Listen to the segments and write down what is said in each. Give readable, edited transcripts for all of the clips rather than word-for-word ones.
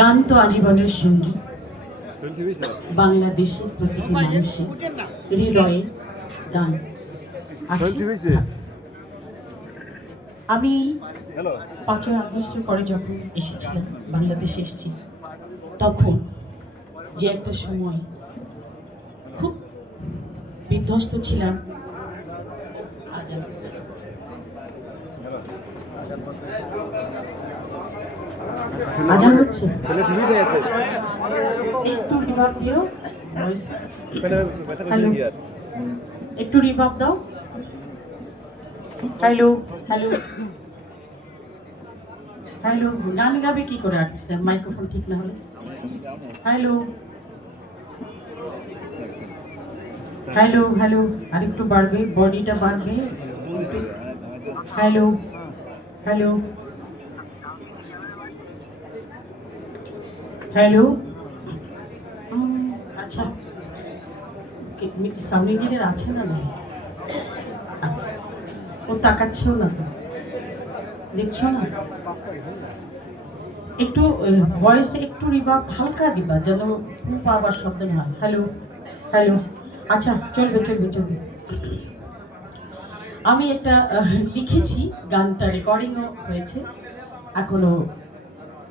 গান তো আজীবনের সঙ্গী। বাংলাদেশের প্রতিটি মানুষের হৃদয়ে গান আছে। আমি 5ই আগস্টের পরে যখন এসেছিলাম, বাংলাদেশে এসেছি, তখন যে একটা সময় খুব বিধ্বস্ত ছিলাম। আজান হচ্ছে, একটু রিভাব দিও। হ্যালো, একটু রিভাব দাও। Hello hello hello. গান গাবে কি করে আর্টিস্ট, মাইক্রোফোন ঠিক না হলে? হ্যালো হ্যালো হ্যালো, আরেকটু বাড়বে, বডিটা বাড়বে। Hello hello hello. আচ্ছা, সাউন্ড ইঞ্জিনিয়ার আছে না? নেই? আচ্ছা, ও তাকাচ্ছেও না তো, দেখছো না? একটু ভয়েসে একটু রিভার্ব হালকা দিবা, যেন আবার শব্দ না হয়। Hello hello. আচ্ছা, চলবে চলবে চলবে। আমি একটা লিখেছি, গানটা রেকর্ডিংও হয়েছে, এখনো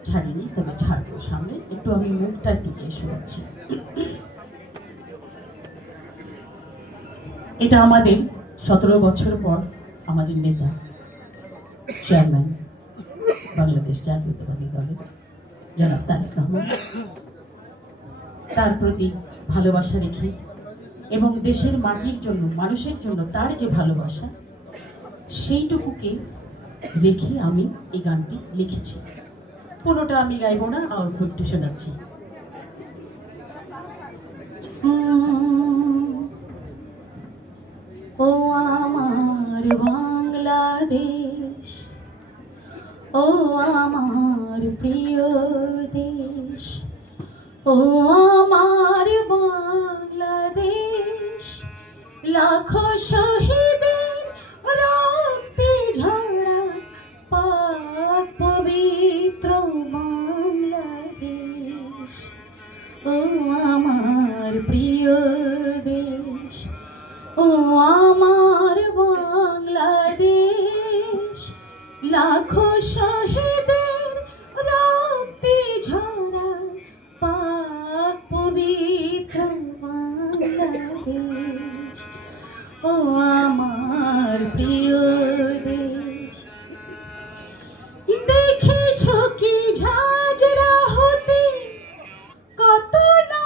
ছাড়িনি, তবে ছাড়বো সামনে। একটু আমি মুখটা একটু দিয়ে শোনাচ্ছি। এটা আমাদের 17 বছর পর আমাদের নেতা, চেয়ারম্যান বাংলাদেশ জাতীয়তাবাদী দলের জনাব তারেক রহমান, তার প্রতি ভালোবাসা রেখে এবং দেশের মাটির জন্য, মানুষের জন্য তার যে ভালোবাসা, সেইটুকুকে রেখে আমি এই গানটি লিখেছি। পুরোটা আমি গাইব না, আর একটু শোনাচ্ছি। ও আমার বাংলাদেশ, ও আমার প্রিয় দেশ, ও আমার বাংলাদেশ, লাখো শহীদের রক্তে ঝরা পাক পবিত্র বাংলাদেশ, ও আমার প্রিয় দেশ, ও আমার বাংলাদেশ, লাখো শহীদের রক্তে ঝরা পাক পবিত্র বাংলাদেশ, ও আমার প্রিয় দেশ। দেখেছ কি ঝাঁঝরা হতে কত না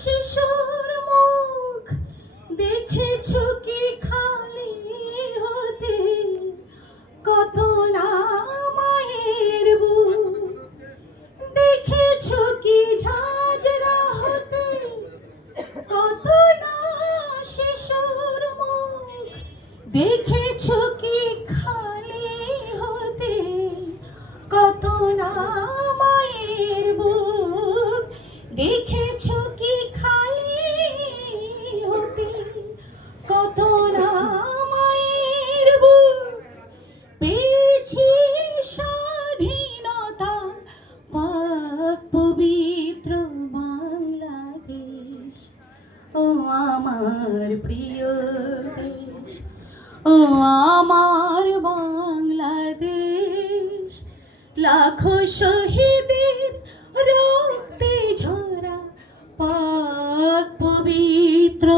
শিশুর মুখ, দেখেছ কি খালি হতে কত না মায়ের বুক, দেখেছ কি ঝাঁঝরা হতে কত না শিশুর মুখ, দেখেছ কি খালি হতে কত না মায়ের বুক, দেখেছ কি খালি হতে কত না মায়ের বুক, পেয়েছি স্বাধীনতা পাক পবিত্র বাংলাদেশ, ও আমার প্রিয় দেশ, ও আমার বাংলাদেশ, লাখো শহীদের রক্তে ঝরা পাক পবিত্র